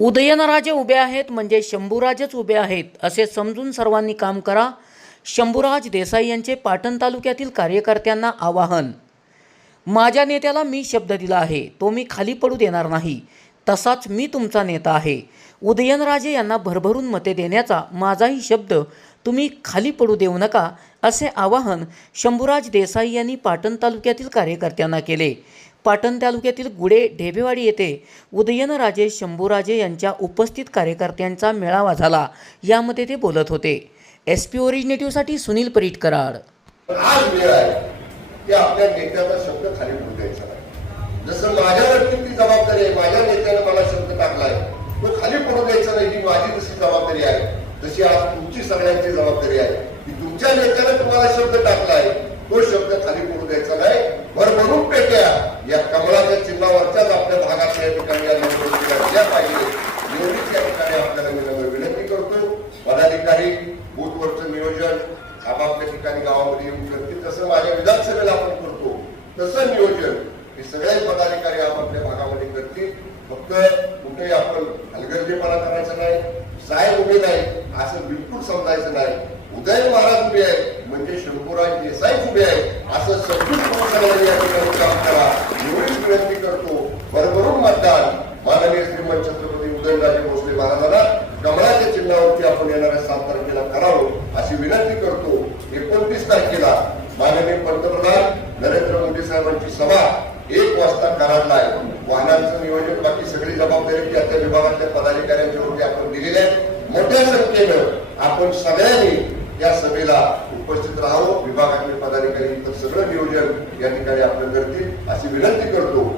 उदयनराजे उभे आहेत म्हणजे शंभूराजच उभे आहेत असे समजून सर्वांनी काम करा. शंभूराज देसाई यांचे पाटण तालुक्यातील कार्यकर्त्यांना आवाहन. माझ्या नेत्याला मी शब्द दिला आहे तो मी खाली पडू देणार नाही. तसाच मी तुमचा नेता आहे. उदयनराजे यांना भरभरून मते देण्याचा माझाही शब्द तुम्ही खाली पडू देऊ नका असे आवाहन शंभूराज देसाई यांनी पाटण तालुक्यातील कार्यकर्त्यांना केले. पाटण तालुक्यातील गुडे ढेबेवाडी येथे उदयनराजे शंभूराजे यांच्या उपस्थित कार्यकर्त्यांचा मेळावा झाला. यामध्ये ते बोलत होते. एस पी ओरिजिनेटिव्हसाठी सुनील परीट कराड. आज वेळ आहे की आपल्या नेत्याचा शब्द खाली द्यायचा नाही जसं माझ्या ती जबाबदारी आहे माझ्या नेत्याने मला शब्द टाकलाय तो खाली पडू द्यायचा नाही ही माझी जशी जबाबदारी आहे. तशी आज तुमची सगळ्यांची जबाबदारी आहे की तुमच्या नेत्याने तुम्हाला शब्द टाकलाय तो शब्द खाली पडू द्यायचा नाही भरभरून पेट्या या कमळाच्या चिन्हावरच्याच आपल्या भागातल्या ठिकाणी या झाल्या पाहिजे. एवढीच या ठिकाणी आपल्याला मी विनंती करतो. पदाधिकारी बूथवरचं नियोजन आपापल्या ठिकाणी गावामध्ये येऊन करतील. तसं माझ्या विधानसभेला आपण करतो तसं नियोजन हे सगळे पदाधिकारी आपापल्या भागामध्ये करतील. फक्त कुठेही आपण हलगर्जीपणा करायचा नाही साहेब उभे नाही असं बिलकुल समजायचं नाही. उदय महाराज उभे आहेत म्हणजे शंभूराज देसाई उभे आहेत असं समजून या ठिकाणी काम करा. एवढीच विनंती आपण येणाऱ्या सात तारखेला करावं अशी विनंती करतो. एकोणतीस तारखेला माननीय पंतप्रधान नरेंद्र मोदी साहेबांची सभा एक वाजता करायला आहे वाहनांचं नियोजन बाकी सगळी जबाबदारी त्या त्या विभागातल्या पदाधिकाऱ्यांच्यावरती आपण दिलेली आहे. मोठ्या संख्येनं आपण सगळ्यांनी या सभेला उपस्थित राहावं. विभागातले पदाधिकारी सगळं नियोजन या ठिकाणी आपण करतील अशी विनंती करतो.